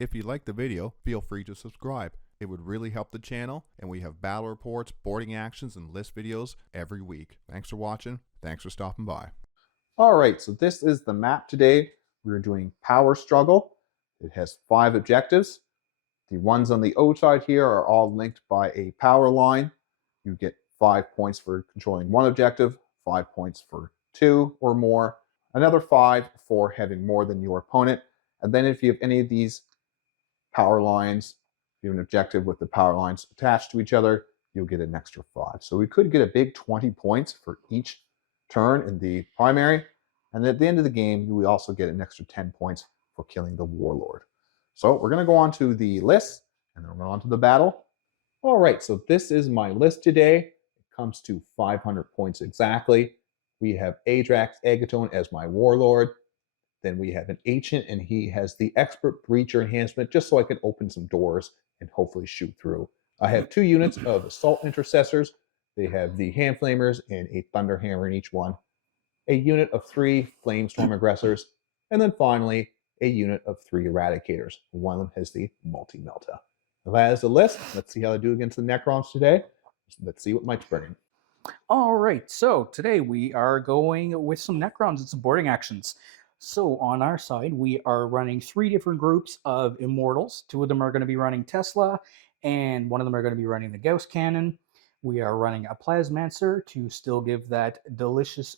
If you liked the video, feel free to subscribe. It would really help the channel, and we have battle reports, boarding actions, and list videos every week. Thanks for watching. Thanks for stopping by. All right, so this is the map today. We're doing Power Struggle. It has 5 objectives. The ones on the outside here are all linked by a power line. You get 5 points for controlling one objective, 5 points for 2 or more, another 5 for having more than your opponent. And then if you have any of these power lines, if you have an objective with the power lines attached to each other, you'll get an extra 5. So we could get a big 20 points for each turn in the primary. And at the end of the game, you will also get an extra 10 points for killing the warlord. So we're going to go on to the list, and then we're on to the battle. All right, so this is my list today. It comes to 500 points exactly. We have Adrax Agatone as my warlord. Then we have an ancient, and he has the expert breacher enhancement, just so I can open some doors and hopefully shoot through. I have 2 units of assault intercessors. They have the hand flamers and a thunder hammer in each one. A unit of 3 flamestorm aggressors, and then finally a unit of 3 eradicators. One of them has the multi-melta. That is the list. Let's see how I do against the Necrons today. Let's see what Mike's bringing. All right, so today we are going with some Necrons and some boarding actions. So on our side, we are running 3 different groups of Immortals. 2 of them are going to be running Tesla, and 1 of them are going to be running the Gauss Cannon. We are running a Plasmancer to still give that delicious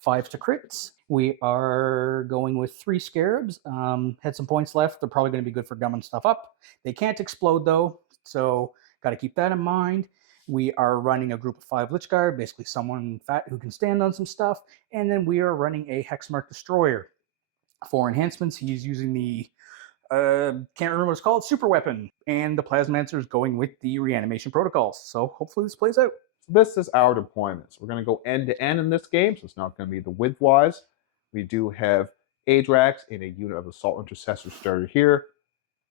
5 to crits. We are going with 3 Scarabs. Had some points left. They're probably going to be good for gumming stuff up. They can't explode though, so got to keep that in mind. We are running a group of 5 Lich Guard, basically someone fat who can stand on some stuff. And then we are running a Hexmark Destroyer. For enhancements, he's using the can't remember what it's called, super weapon, and the Plasmancer is going with the reanimation protocols. So hopefully this plays out. So this is our deployments. We're going to go end to end in this game, so it's not going to be the widthwise. We do have Adrax in a unit of assault intercessors started here.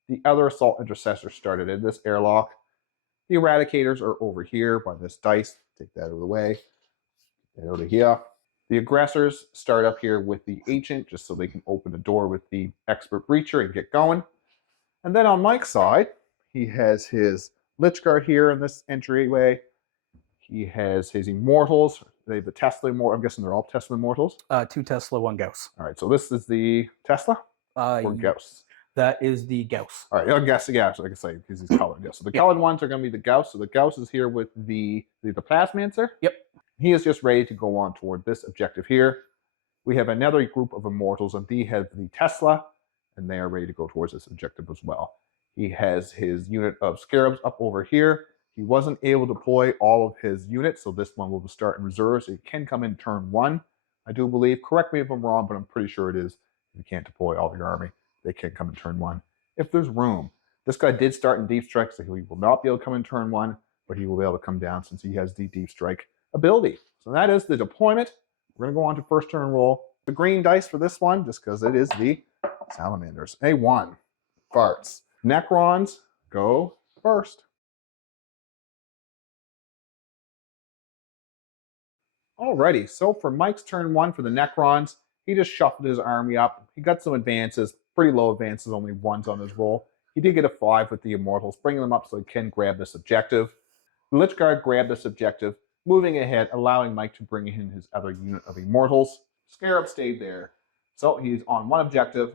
The other assault intercessors started in this airlock. The eradicators are over here by this dice. Take that out of the way. Get out of here. The aggressors start up here with the ancient, just so they can open the door with the expert breacher and get going. And then on Mike's side, he has his Lich Guard here in this entryway. He has his Immortals. They have the Tesla Immortals. I'm guessing they're all Tesla Immortals. 2 Tesla, 1 Gauss. All right, so this is the Tesla or Gauss? That is the Gauss. All right, I guess, yeah, so I can say because he's colored. Yeah, so the colored ones are going to be the Gauss. So the Gauss is here with the Plasmancer. Yep. He is just ready to go on toward this objective here. We have another group of Immortals, and they have the Tesla, and they are ready to go towards this objective as well. He has his unit of Scarabs up over here. He wasn't able to deploy all of his units, so this one will start in reserve, so he can come in turn 1, I do believe. Correct me if I'm wrong, but I'm pretty sure it is. If you can't deploy all of your army, they can come in turn 1. If there's room. This guy did start in Deep Strike, so he will not be able to come in turn 1, but he will be able to come down since he has the Deep Strike ability. So that is the deployment. We're going to go on to first turn roll. The green dice for this one, just because it is the Salamanders. A1. Farts. Necrons go first. Alrighty, so for Mike's turn 1 for the Necrons, he just shuffled his army up. He got some advances, pretty low advances, only 1s on his roll. He did get a 5 with the Immortals, bringing them up so he can grab this objective. The Lich Guard grabbed this objective, moving ahead, allowing Mike to bring in his other unit of Immortals. Scarab stayed there. So he's on 1 objective,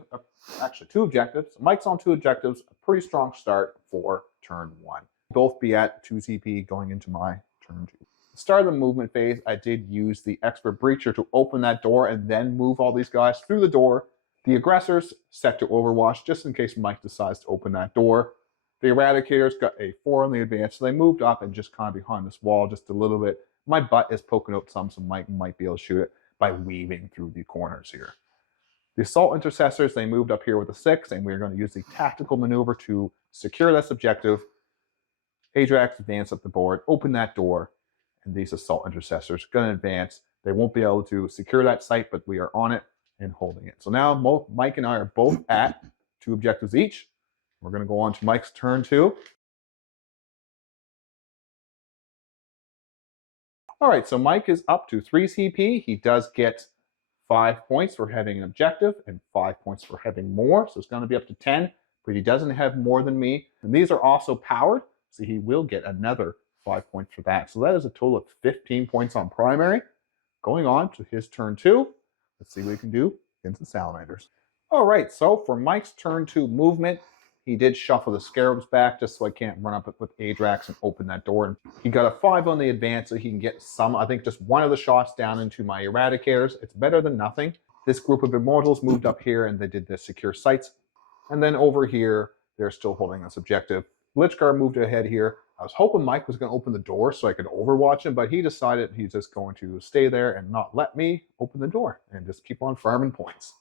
actually 2 objectives. So Mike's on 2 objectives, a pretty strong start for turn 1. Both be at 2 CP going into my turn 2. Start of the movement phase, I did use the expert breacher to open that door and then move all these guys through the door. The aggressors set to Overwatch just in case Mike decides to open that door. The eradicators got a 4 on the advance, so they moved up and just kind of behind this wall just a little bit. My butt is poking out some, so Mike might be able to shoot it by weaving through the corners here. The assault intercessors, they moved up here with a 6, and we're going to use the tactical maneuver to secure this objective. Adrax advance up the board, open that door, and these assault intercessors are going to advance. They won't be able to secure that site, but we are on it and holding it. So now Mike and I are both at 2 objectives each. We're going to go on to Mike's turn 2. All right, so Mike is up to 3 CP. He does get 5 points for having an objective and 5 points for having more. So it's going to be up to 10, but he doesn't have more than me. And these are also powered, so he will get another 5 points for that. So that is a total of 15 points on primary. Going on to his turn 2. Let's see what he can do against the salamanders. All right, so for Mike's turn 2 movement, he did shuffle the scarabs back just so I can't run up with Adrax and open that door. And he got a 5 on the advance so he can get some, I think just one of the shots down into my eradicators. It's better than nothing. This group of immortals moved up here and they did the secure sites. And then over here, they're still holding this objective. Lichguard moved ahead here. I was hoping Mike was going to open the door so I could overwatch him, but he decided he's just going to stay there and not let me open the door and just keep on farming points.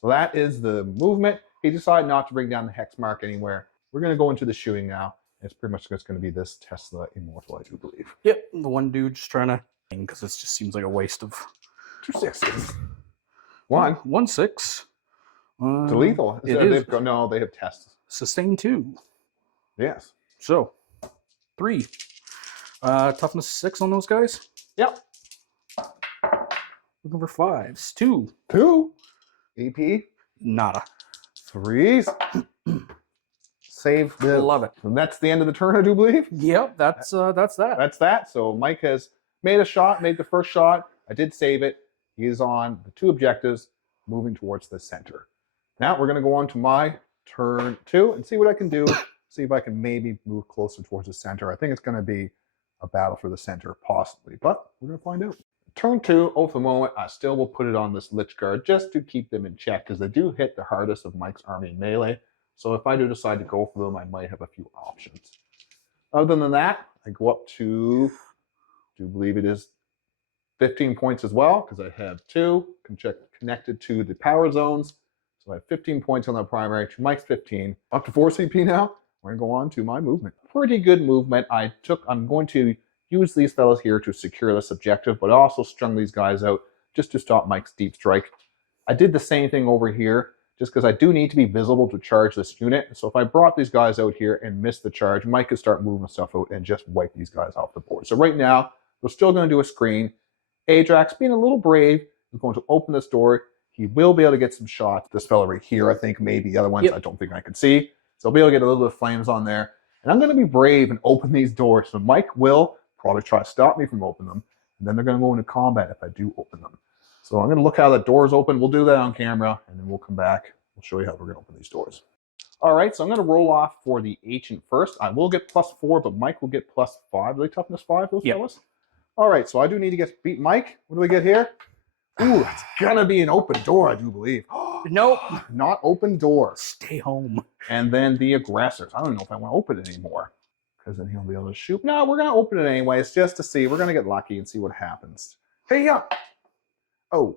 So that is the movement. He decided not to bring down the hex mark anywhere. We're going to go into the shooting now. It's pretty much just going to be this Tesla Immortal, I do believe. Yep, the one dude just trying to, because this just seems like a waste of 2 6s. 1 6. To lethal. It is. No, they have tests. Sustain 2. Yes. So 3. Toughness 6 on those guys. Yep. Looking for 5s. 2. 2. AP. Nada. 3s. Save the. Love it. And that's the end of the turn, I do believe. Yep, that's that. That's that. So Mike has made a shot, made the first shot. I did save it. He is on the 2 objectives, moving towards the center. Now we're going to go on to my turn 2 and see what I can do. See if I can maybe move closer towards the center. I think it's going to be a battle for the center, possibly, but we're going to find out. Turn 2, for the moment, I still will put it on this Lich Guard just to keep them in check, because they do hit the hardest of Mike's army in melee. So if I do decide to go for them, I might have a few options. Other than that, I go up to, I do believe it is 15 points as well, because I have 2 connected to the power zones. So I have 15 points on that primary, to Mike's 15. Up to 4 CP now. We're going to go on to my movement. Pretty good movement. I'm going to use these fellas here to secure this objective, but also strung these guys out just to stop Mike's deep strike. I did the same thing over here, just because I do need to be visible to charge this unit. So if I brought these guys out here and missed the charge, Mike could start moving stuff out and just wipe these guys off the board. So right now, we're still going to do a screen. Adrax, being a little brave, is going to open this door. He will be able to get some shots. This fella right here, I think, maybe. The other ones, I don't think I can see. So I'll be able to get a little bit of flames on there. And I'm going to be brave and open these doors. So Mike will probably try to stop me from opening them. And then they're going to go into combat if I do open them. So I'm going to look how the doors open. We'll do that on camera, and then we'll come back. We'll show you how we're going to open these doors. All right, so I'm going to roll off for the ancient first. I will get +4, but Mike will get +5. Are they toughness 5, those fellas? All right, so I do need to beat Mike. What do we get here? Ooh, it's going to be an open door, I do believe. Nope. Not open door. Stay home. And then the aggressors. I don't know if I want to open it anymore, because then he'll be able to shoot. No, we're going to open it anyways, just to see. We're going to get lucky and see what happens. Hey, up. Oh,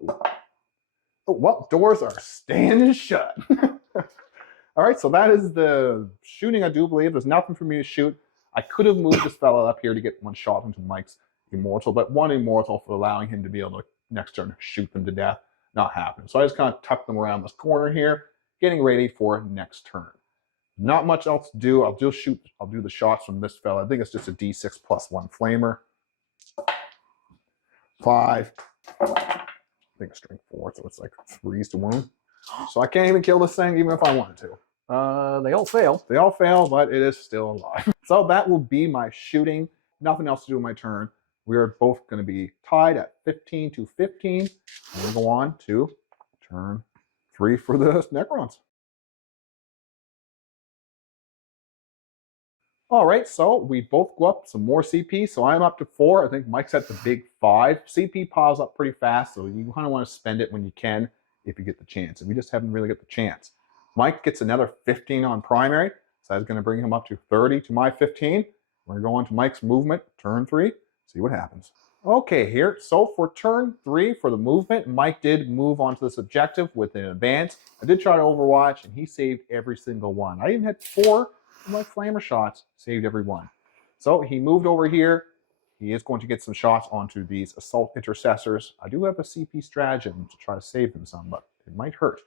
well, doors are staying shut. All right, so that is the shooting, I do believe. There's nothing for me to shoot. I could have moved this fella up here to get one shot into Mike's Immortal, but 1 Immortal for allowing him to be able to, next turn, shoot them to death. Not happening. So I just kind of tuck them around this corner here, getting ready for next turn. Not much else to do. I'll do the shots from this fella. I think it's just a D6 +1 flamer. 5. I think a string 4, so it's like 3s to wound. So I can't even kill this thing, even if I wanted to. They all fail. They all fail, but it is still alive. So that will be my shooting. Nothing else to do with my turn. We are both going to be tied at 15 to 15. And we'll go on to turn 3 for the Necrons. All right, so we both go up some more CP. So I'm up to 4. I think Mike's at the big 5. CP piles up pretty fast, so you kind of want to spend it when you can if you get the chance. And we just haven't really got the chance. Mike gets another 15 on primary, so that's going to bring him up to 30 to my 15. We're going to go on to Mike's movement, turn 3. See what happens. Okay, here. So for turn 3, for the movement, Mike did move onto this objective with an advance. I did try to overwatch, and he saved every single one. I even had 4 of my flamer shots, saved every one. So he moved over here. He is going to get some shots onto these assault intercessors. I do have a CP stratagem to try to save them some, but it might hurt.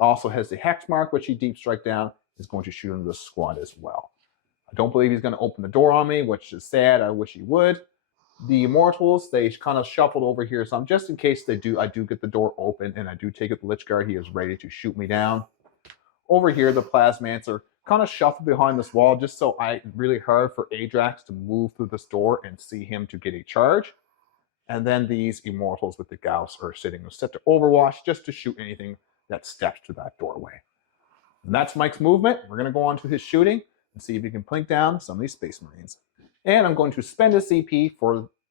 Also has the hex mark, which he deep strike down, is going to shoot into the squad as well. I don't believe he's going to open the door on me, which is sad. I wish he would. The Immortals, they kind of shuffled over here some, just in case I do get the door open and I do take it the Lich Guard. He is ready to shoot me down. Over here, the Plasmancer kind of shuffled behind this wall, just so really hard for Adrax to move through this door and see him to get a charge. And then these Immortals with the Gauss are sitting set to Overwatch, just to shoot anything that steps to that doorway. And that's Mike's movement. We're going to go on to his shooting and see if he can plink down some of these Space Marines. And I'm going to spend a CP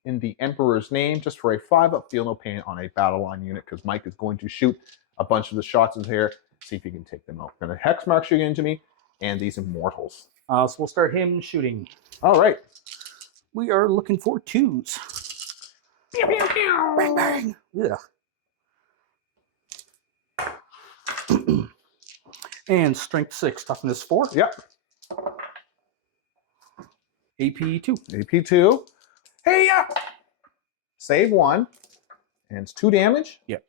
in the Emperor's name, just for a 5-up Feel No Pain on a battle line unit, because Mike is going to shoot a bunch of the shots in here, see if he can take them out. We're going to Hex Mark shooting into me, and these Immortals. So we'll start him shooting. All right. We are looking for 2s. Pew, pew, pew. Bang, bang. Yeah. And strength 6, toughness 4. Yep. AP 2. AP 2. Hey, yeah. Save 1. And it's 2 damage. Yep.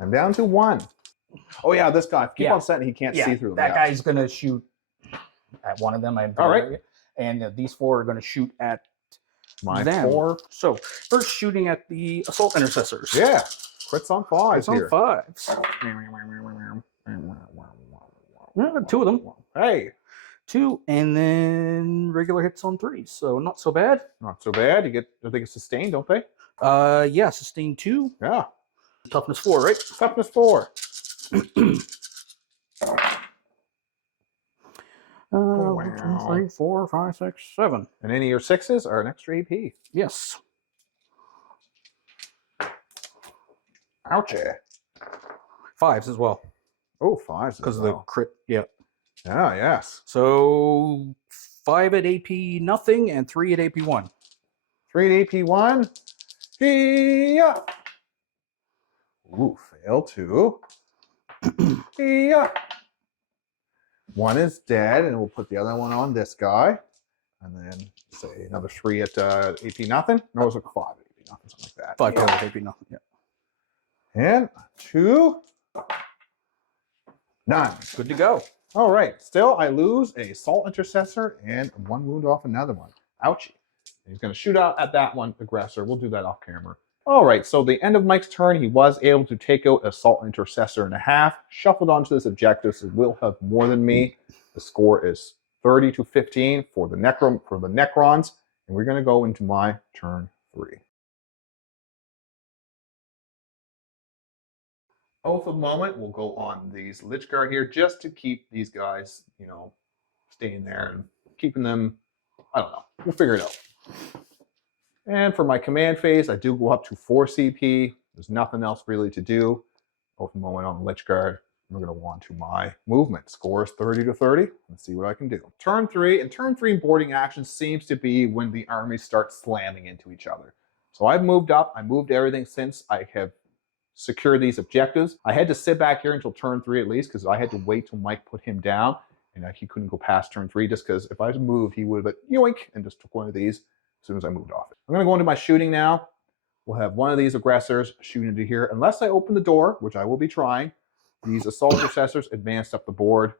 I'm down to 1. Oh, yeah, this guy. Keep on setting. He can't see through them. That guy's going to shoot at one of them. All right. And these 4 are going to shoot at my them. 4. So, first shooting at the Assault Intercessors. Yeah. Crits on 5s Crits here. on 5s. Yeah, 2 of them. Hey. 2, and then regular hits on 3s. So, not so bad. Not so bad. You get, I think it's sustained, don't they? Yeah, sustain 2. Yeah. Toughness 4, right? Toughness 4. 3, 4, 5, 6, 7. And any of your 6s are an extra AP. Yes. Ouchie. 5s as well. Oh, 5s. Because of the crit. Yeah. Yeah, yes. So 5 at AP nothing and 3 at AP 1. 3 at AP 1. Yeah. Ooh, fail 2. Yeah. 1 is dead, and we'll put the other one on this guy. And then say another 3 at AP nothing. No, it was like 5 at AP nothing, something like that. 5 total at AP nothing. Yeah. And 2. None. Good to go. All right. Still, I lose a Assault Intercessor and 1 wound off another one. Ouchie. He's going to shoot out at that one aggressor. We'll do that off camera. All right. So the end of Mike's turn, he was able to take out Assault Intercessor and a half, shuffled onto this objective, so will have more than me. The score is 30 to 15 for the Necrons, and we're going to go into my turn 3. Oath of Moment will go on these Lich Guard here, just to keep these guys, staying there and keeping them, I don't know. We'll figure it out. And for my command phase, I do go up to 4 CP. There's nothing else really to do. Oath of Moment on the Lich Guard. We're going to go on to my movement. Score is 30 to 30. Let's see what I can do. Turn 3, and turn 3 boarding action seems to be when the armies start slamming into each other. So I've moved up. I moved everything since I have secure these objectives. I had to sit back here until turn 3 at least, because I had to wait till Mike put him down, and he couldn't go past turn 3, just because if I had moved, he would have yoink and just took one of these as soon as I moved off it. I'm going to go into my shooting now. We'll have one of these aggressors shooting into here. Unless I open the door, which I will be trying, these Assault Intercessors advanced up the board.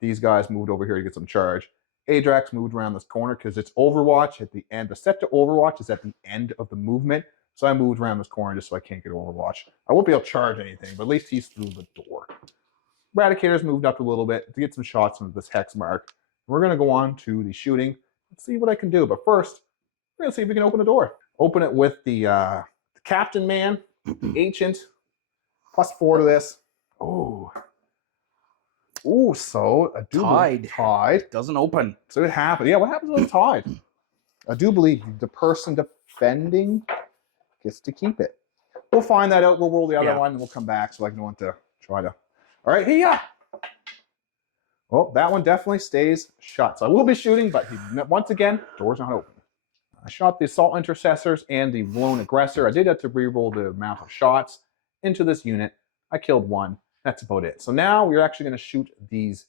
These guys moved over here to get some charge. Adrax moved around this corner because it's Overwatch at the end. The set to Overwatch is at the end of the movement. So I moved around this corner just so I can't get Overwatch. I won't be able to charge anything, but at least he's through the door. Eradicator's moved up a little bit to get some shots from this hex mark. We're going to go on to the shooting. Let's see what I can do. But first, we're going to see if we can open the door. Open it with the Captain Man, Ancient, +4 to this. Oh. Ooh, so I do tied. Doesn't open. So it happened. Yeah, what happens when it's tied? I do believe the person defending gets to keep it. We'll find that out. We'll roll the other one, and we'll come back so I can want to try to. All right, here. Well, that one definitely stays shut. So I will be shooting, but once again, door's not open. I shot the Assault Intercessors and the Lone Aggressor. I did have to re-roll the amount of shots into this unit. I killed 1. That's about it. So now we're actually going to shoot these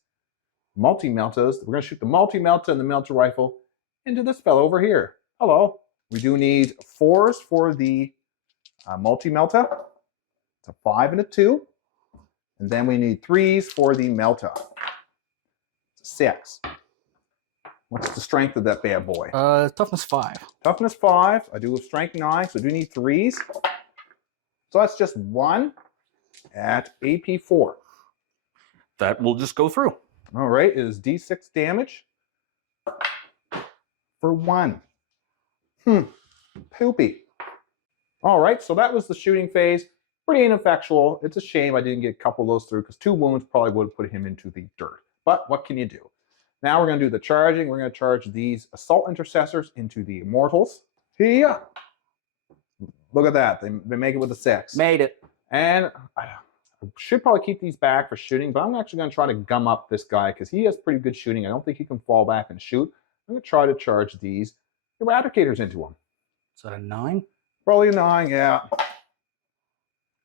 multi-meltas. We're going to shoot the multi-melta and the melta rifle into this fellow over here. Hello. We do need 4s for the multi-melta. It's a 5 and a 2. And then we need 3s for the melta. It's a 6. What's the strength of that bad boy? Toughness 5. Toughness 5. I do have strength 9, so I do need 3s. So that's just 1 at AP 4. That will just go through. All right, it is D6 damage for 1. Poopy. All right, so that was the shooting phase. Pretty ineffectual. It's a shame I didn't get a couple of those through because 2 wounds probably would have put him into the dirt. But what can you do? Now we're going to do the charging. We're going to charge these assault intercessors into the immortals. Here. Look at that. They make it with a 6. Made it. And I should probably keep these back for shooting, but I'm actually going to try to gum up this guy because he has pretty good shooting. I don't think he can fall back and shoot. I'm going to try to charge these eradicators into him. Is that a 9? Probably a 9, yeah.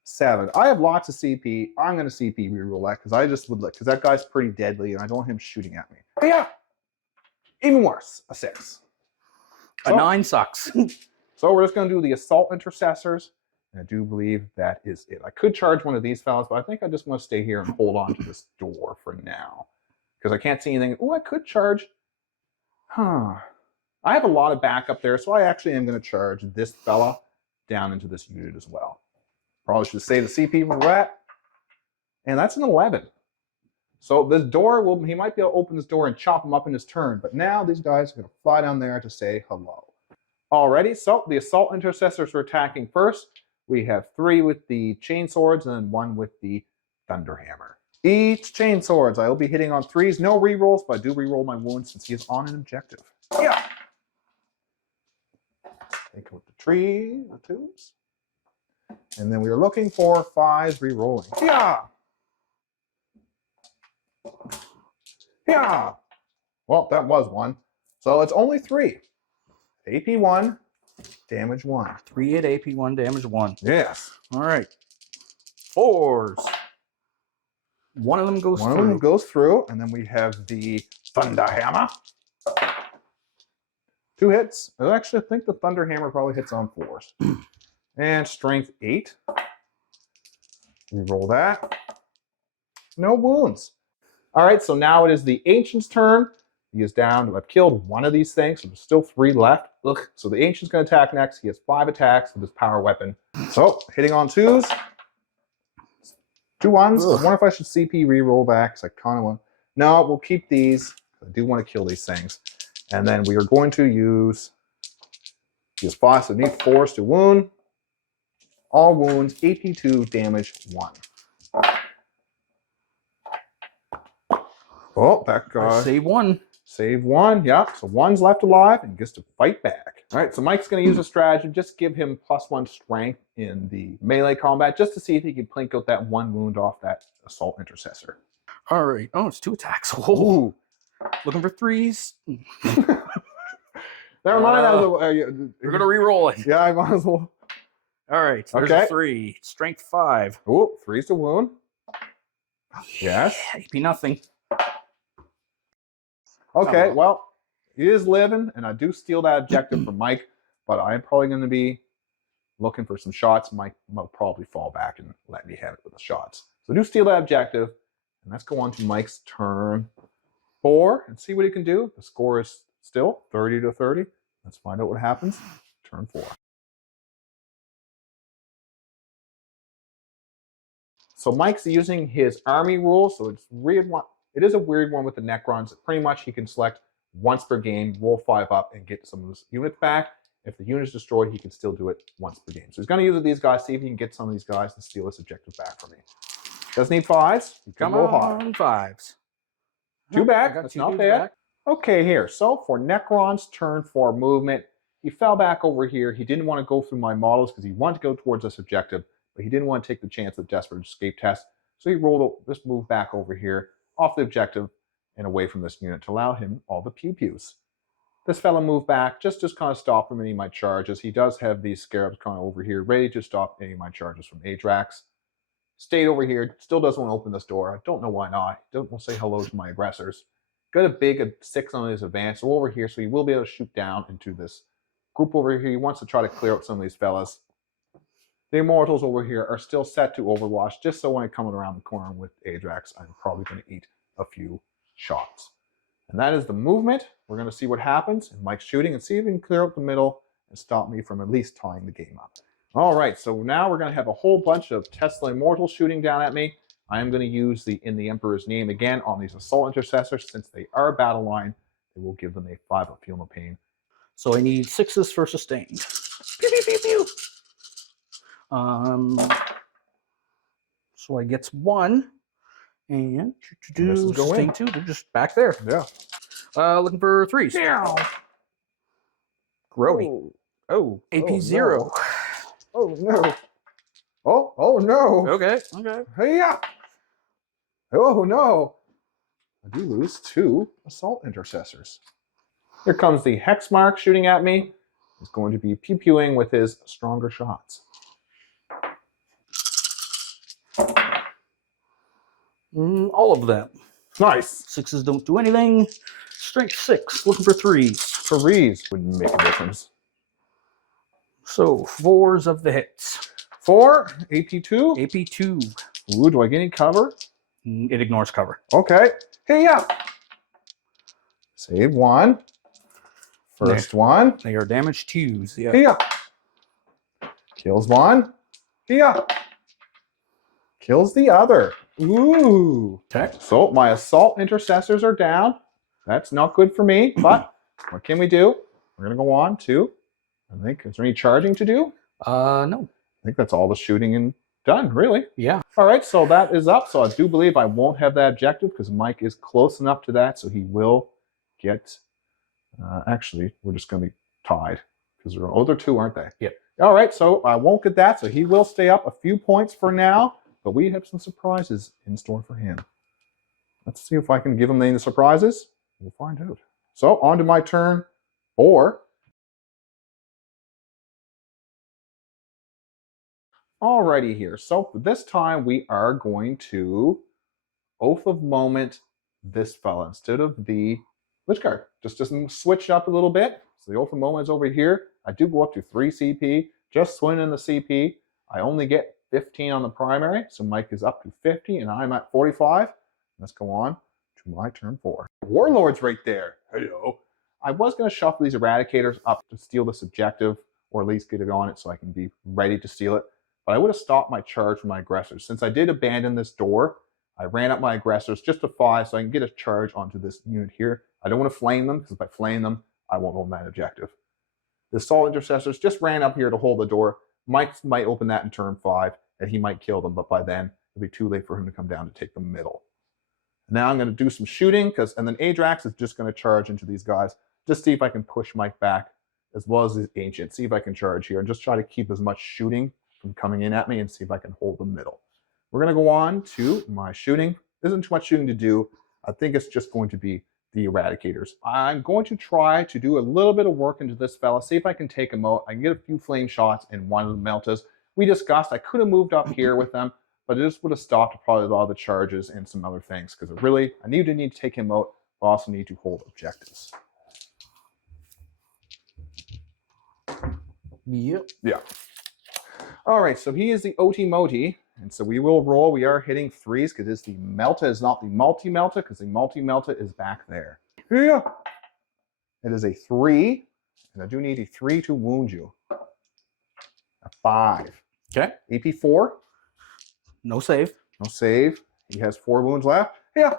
7. I have lots of CP. I'm going to CP reroll that because I just would look, because that guy's pretty deadly and I don't want him shooting at me. But yeah, even worse, a 6. A 9 sucks. So we're just going to do the assault intercessors. And I do believe that is it. I could charge one of these fellas, but I think I just want to stay here and hold on to this door for now. Because I can't see anything. Oh, I could charge. I have a lot of backup there, so I actually am going to charge this fella down into this unit as well. Probably should save the CP for that. And that's an 11. So this door, he might be able to open this door and chop him up in his turn. But now these guys are going to fly down there to say hello. Alrighty, so the assault intercessors are attacking first. We have 3 with the chain swords and then 1 with the thunderhammer. Each chain swords, I will be hitting on 3s. No rerolls, but I do reroll my wounds since he is on an objective. Yeah. Take out the 2s. And then we are looking for 5s rerolling. Yeah. Yeah. Well, that was 1. So it's only 3. AP 1, damage 1. 3 at AP 1, damage 1. Yes. All right. 4s. One of them goes through. One of them goes through, and then we have the thunderhammer. 2 hits. I actually think the thunderhammer probably hits on 4s. And strength 8. Reroll that. No wounds. All right, so now it is the Ancient's turn. He is down. I've killed one of these things, so there's still 3 left. Ugh. So the Ancient's going to attack next. He has 5 attacks with his power weapon. So hitting on 2s. 2 1s. I wonder if I should CP reroll back because I kind of want. No, we'll keep these. I do want to kill these things. And then we are going to use. He has 5, so I need 4s to wound. All wounds, AP 2, damage 1. Oh, that guy. Save 1. Save 1, yeah. So 1's left alive and gets to fight back. All right, so Mike's going to use a strategy, just give him +1 strength in the melee combat, just to see if he can plink out that 1 wound off that assault intercessor. All right. Oh, it's 2 attacks. Oh. Looking for 3s. Never mind. We're going to re-roll it. Yeah, I might as well. All right. There's a 3. Strength 5. Oh, 3's to wound. Yes. AP nothing. Okay, well, he is living, and I do steal that objective from Mike, but I'm probably going to be looking for some shots. Mike will probably fall back and let me have it with the shots. So do steal that objective, and let's go on to Mike's turn 4 and see what he can do. The score is still 30 to 30. Let's find out what happens. Turn 4. So Mike's using his army rule, so it's weird one. It is a weird one with the Necrons. Pretty much he can select once per game, roll 5 up, and get some of his units back. If the unit is destroyed, he can still do it once per game. So he's going to use it with these guys, see if he can get some of these guys and steal this objective back from me. Does need 5s. You can roll hard. 5s. 2 back. That's not bad. Okay, here. So for Necron's turn 4 movement, he fell back over here. He didn't want to go through my models because he wanted to go towards this objective, but he didn't want to take the chance of desperate escape test. So he rolled this move back over here, off the objective and away from this unit to allow him all the pew-pews. This fella moved back just to kind of stop from any of my charges. He does have these scarabs kind of over here, ready to stop any of my charges from Adrax. Stayed over here, still doesn't want to open this door. I don't know why not. He doesn't want to say hello to my aggressors. Got a big 6 on his advance, so over here, so he will be able to shoot down into this group over here. He wants to try to clear out some of these fellas. The Immortals over here are still set to Overwatch, just so when I come around the corner with Adrax, I'm probably going to eat a few shots. And that is the movement. We're going to see what happens. And Mike's shooting and see if he can clear out the middle and stop me from at least tying the game up. All right, so now we're going to have a whole bunch of Tesla Immortals shooting down at me. I am going to use the In the Emperor's Name again on these Assault Intercessors. Since they are battle line, it will give them a 5 of Feel No Pain. So I need 6s for sustain. Pew, pew, pew, pew. So I get 1. And sustain 2. They're just back there. Yeah. Looking for 3s. Meow. Groby. Oh, AP 0. Oh no. Oh no. Okay. Hey yeah. Oh no. I do lose 2 Assault Intercessors. Here comes the Hexmark shooting at me. He's going to be pew-pewing with his stronger shots. All of them. Nice. 6s don't do anything. Strength 6. Looking for 3s. 3s wouldn't make a difference. So 4s of the hits. 4, AP2. AP2. Ooh, do I get any cover? It ignores cover. Okay. Hey yeah. Save 1. First one. They are damaged 2s. Yeah. Hey yeah. Kills 1. Hey yeah. Kills the other. Ooh. Okay. So my Assault Intercessors are down. That's not good for me, but what can we do? We're going to go on to, I think, is there any charging to do? No. I think that's all the shooting and done, really. Yeah. All right, so that is up. So I do believe I won't have that objective because Mike is close enough to that, so he will get, actually, we're just going to be tied because they're 2, aren't they? Yep. All right, so I won't get that, so he will stay up a few points for now, but we have some surprises in store for him. Let's see if I can give him any surprises. We'll find out. So on to my turn 4. Alrighty here. So this time we are going to Oath of Moment this fella instead of the Lich Guard. Just switch up a little bit. So the Oath of Moment is over here. I do go up to 3 CP. Just swing in the CP. I only get 15 on the primary. So Mike is up to 50 and I'm at 45. Let's go on to my turn 4. Warlord's right there. Hello. I was going to shuffle these Eradicators up to steal this objective, or at least get it on it so I can be ready to steal it. But I would have stopped my charge from my aggressors. Since I did abandon this door, I ran up my aggressors just to 5 so I can get a charge onto this unit here. I don't want to flame them, because if I flame them, I won't hold that objective. The Assault Intercessors just ran up here to hold the door. Mike might open that in turn 5, and he might kill them, but by then, it'll be too late for him to come down to take the middle. Now I'm going to do some shooting, and then Adrax is just going to charge into these guys. Just see if I can push Mike back, as well as the Ancient. See if I can charge here, and just try to keep as much shooting from coming in at me, and see if I can hold the middle. We're going to go on to my shooting. There isn't too much shooting to do. I think it's just going to be the Eradicators. I'm going to try to do a little bit of work into this fella, see if I can take him out. I can get a few flame shots in one of the Meltas. We discussed I could have moved up here with them, but it just would have stopped probably a lot of the charges and some other things, because really, I need to take him out, but I also need to hold objectives. Yep. Yeah. All right, so he is the Oti Moti, and so we will roll. We are hitting 3s because the Melta is not the multi-Melta, because the multi-Melta is back there. Yeah. It is a 3, and I do need a 3 to wound you. A 5. Okay. AP 4. No save. No save. He has 4 wounds left. Yeah.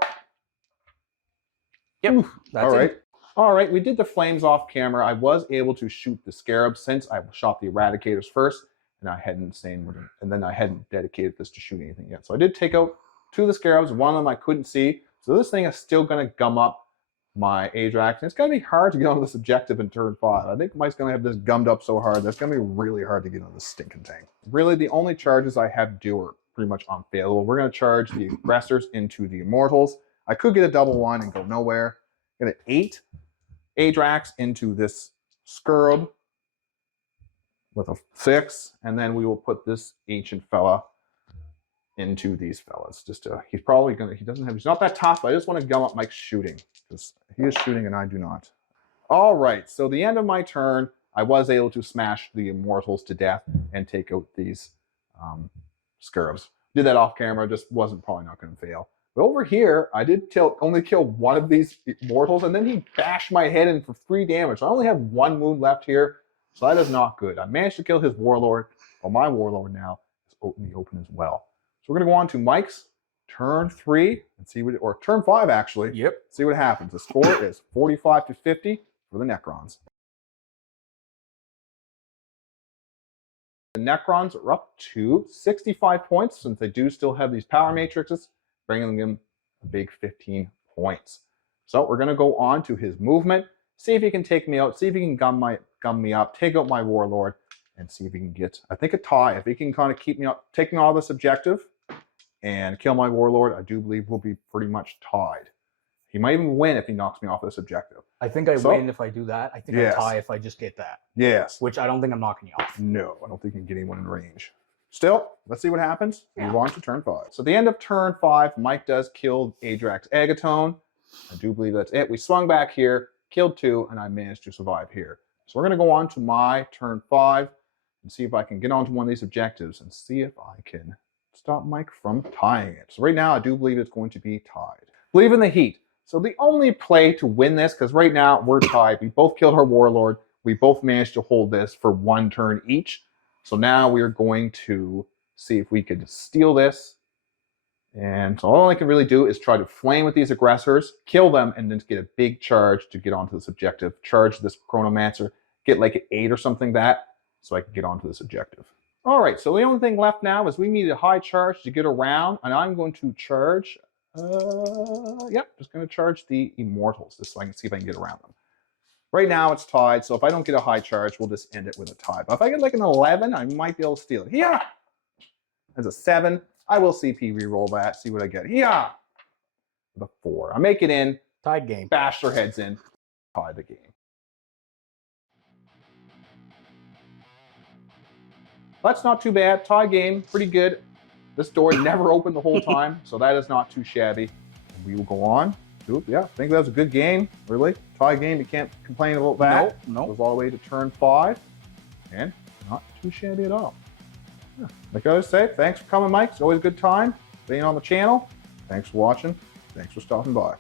Yep. Oof. That's all right. it. All right, we did the flames off camera. I was able to shoot the Scarabs since I shot the Eradicators first, and I hadn't dedicated this to shoot anything yet. So I did take out 2 of the Scarabs. One of them I couldn't see. So this thing is still going to gum up my Adrax. And it's going to be hard to get onto this objective in turn 5. I think Mike's going to have this gummed up so hard that's going to be really hard to get on this stinking thing. Really, the only charges I have to do are pretty much unfailable. We're going to charge the aggressors into the Immortals. I could get a double 1 and go nowhere. Get an 8 Adrax into this Scarab with a 6, and then we will put this Ancient fella into these fellas. He's probably gonna, he's not that tough, but I just want to gum up Mike's shooting, because he is shooting and I do not. All right, so the end of my turn, I was able to smash the Immortals to death and take out these Scarabs. Did that off camera, just wasn't probably not going to fail. But over here, I did only kill one of these mortals, and then he bashed my head in for 3 damage. So I only have 1 wound left here, so that is not good. I managed to kill his warlord, but my warlord now is out in the open as well. So we're going to go on to Mike's turn 3 and see what, or turn 5 actually. Yep. See what happens. The score is 45 to 50 for the Necrons. The Necrons are up to 65 points since they do still have these power matrices, bringing them a big 15 points. So we're going to go on to his movement, see if he can take me out, see if he can gum me up, take out my warlord, and see if he can get, I think, a tie. If he can kind of keep me up, take me all this objective, and kill my warlord, I do believe we'll be pretty much tied. He might even win if he knocks me off this objective. I think I win if I do that. I think yes. I tie if I just get that. Yes. Which I don't think I'm knocking you off. No, I don't think you can get anyone in range. Still, let's see what happens. Yeah. Move on to turn 5. So at the end of turn 5, Mike does kill Adrax Agatone. I do believe that's it. We swung back here, killed 2, and I managed to survive here. So we're going to go on to my turn 5 and see if I can get onto one of these objectives and see if I can stop Mike from tying it. So right now, I do believe it's going to be tied. Believe in the heat. So the only play to win this, because right now we're tied. We both killed our warlord. We both managed to hold this for 1 turn each. So now we're going to see if we could steal this. And so all I can really do is try to flame with these aggressors, kill them, and then get a big charge to get onto this objective. Charge this Chronomancer, get like an 8 or something that, so I can get onto this objective. All right, so the only thing left now is we need a high charge to get around, and I'm going to charge, just going to charge the Immortals, just so I can see if I can get around them. Right now it's tied, so if I don't get a high charge, we'll just end it with a tie. But if I get like an 11, I might be able to steal it. Yeah! As a 7, I will CP reroll that, see what I get. Yeah! With a 4. I make it in. Tied game. Bash their heads in. Tie the game. That's not too bad. Tie game, pretty good. This door never opened the whole time, so that is not too shabby. And we will go on. Yeah, I think that was a good game, really. Tie game, you can't complain about that. Nope. Goes all the way to turn 5, and not too shabby at all. Yeah. Like I always say, thanks for coming, Mike. It's always a good time being on the channel. Thanks for watching. Thanks for stopping by.